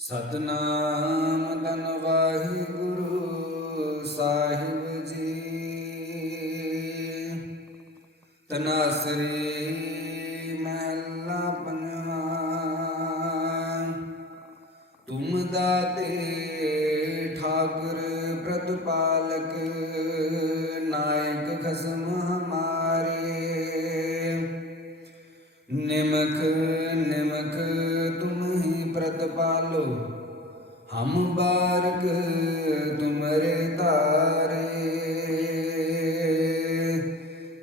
ਸਤਨਾਮ ਧਨ ਵਾਹਿਗੁਰੂ ਸਾਹਿਬ ਜੀ। ਤਨਾਸਰੀ ਮਹਿਲਾ ਪੰਜਵਾ। ਤੁਮ ਦਾਤੇ ਠਾਕੁਰ ਪ੍ਰਤਪਾਲਕ, ਨਾਇਕ ਖਸਮ ਹਮਾਰੇ। ਨਿਮਖ ਨਿਮਖ ਹੀ ਪ੍ਰਤਪਾਲੋ ਹਮ ਬਾਰਕ ਤੁਮਰੇ ਤਾਰੇ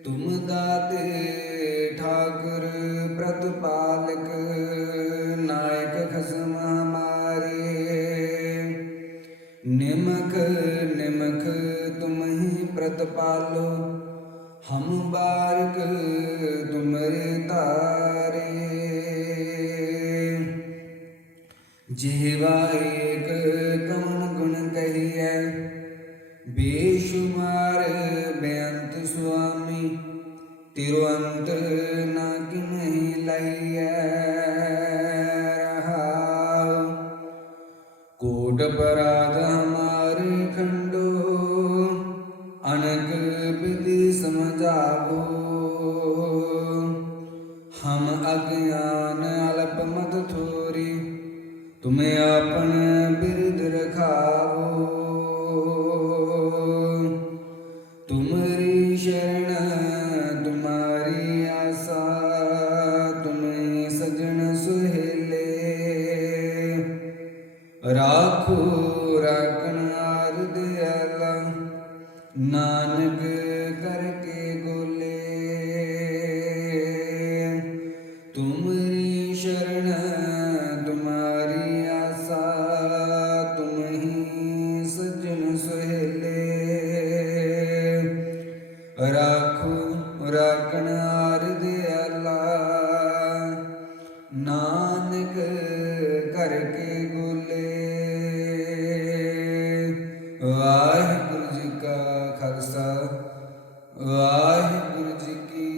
ਤੁਮ ਦਾਤੇ ਠਾਕੁਰ ਪ੍ਰਤਪਾਲਕ, ਨਾਇਕ ਖਸਮ ਹਮਾਰੇ ਨਿਮਕ ਨਿਮਕ ਤੁਮ ਹੀ ਪ੍ਰਤਪਾਲੋ, ਹਮ ਬਾਰਕ ਤੁਮਰੇ ਜੀਵਾ ਏਕ ਕਮਨ ਗੁਣ ਕਹੀਐ? ਬੇਸ਼ੁਮਾਰ ਬੇਅੰਤ ਸੁਆਮੀ ਤਿਰਵੰਤ ਨਾ ਕਿਨਹੀ ਲਈਐ ਰਹਾਉ। ਕੋਟ ਪਰਾਧ ਹਮਾਰੇ ਖੰਡੋ ਅਨਕ ਵਿਧि ਸਮਝਾਵੋ। ਹਮ ਅਗਿਆਨ ਅਲਪ ਮਤ ਥੋਰੀ ਤੁਮੇ ਆਪਨ ਬਿਰਦ ਰਖਾਵੋ। ਤੁਮਰੀ ਸ਼ਰਨ, ਤੁਮਾਰੀ ਆਸਾ, ਤੁਮੇ ਸਜਣ ਸੁਹੇਲੇ। ਰਾਖੋ, ਰਾਖਣ ਆਰ ਨਾਨਕ ਕਰ ਰਾਖੋ ਰਾਖਣ ਆਰ ਦਿਆਲਾ ਨਾਨਕ ਕਰਕੇ ਗੋਲੇ ਵਾਹਿਗੁਰੂ ਜੀ ਕਾ ਖਾਲਸਾ ਵਾਹਿਗੁਰੂ ਜੀ ਕੀ